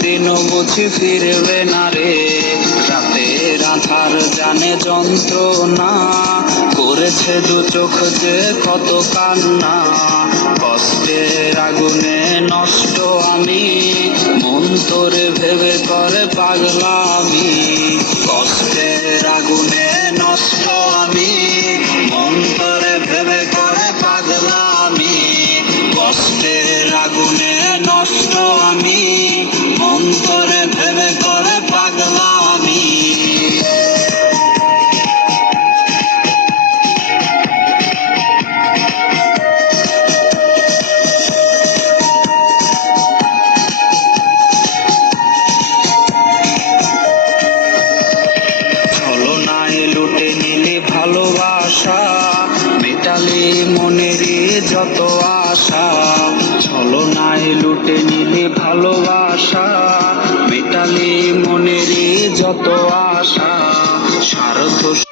কোনোদিনও বুঝি ফিরবে না রে। রাতের আধার জানে যন্ত্রণা, করেছে দু চোখ যে কত কান্না। কষ্টের আগুনে নষ্ট আমি, মন তোরে ভেবে করে পাগলা আমি কষ্টের আগুনে নষ্ট আমি, মন তোরে ভেবে করে পাগলা আমি কষ্টের আগুনে নষ্ট আমি মন তোরে ভেবে করে পাগলা আমি লুটে নিলে ভালোবাসা মেটালে মনেরই যত আশা। মেটালে মনেরই যত আশা স্বার্থ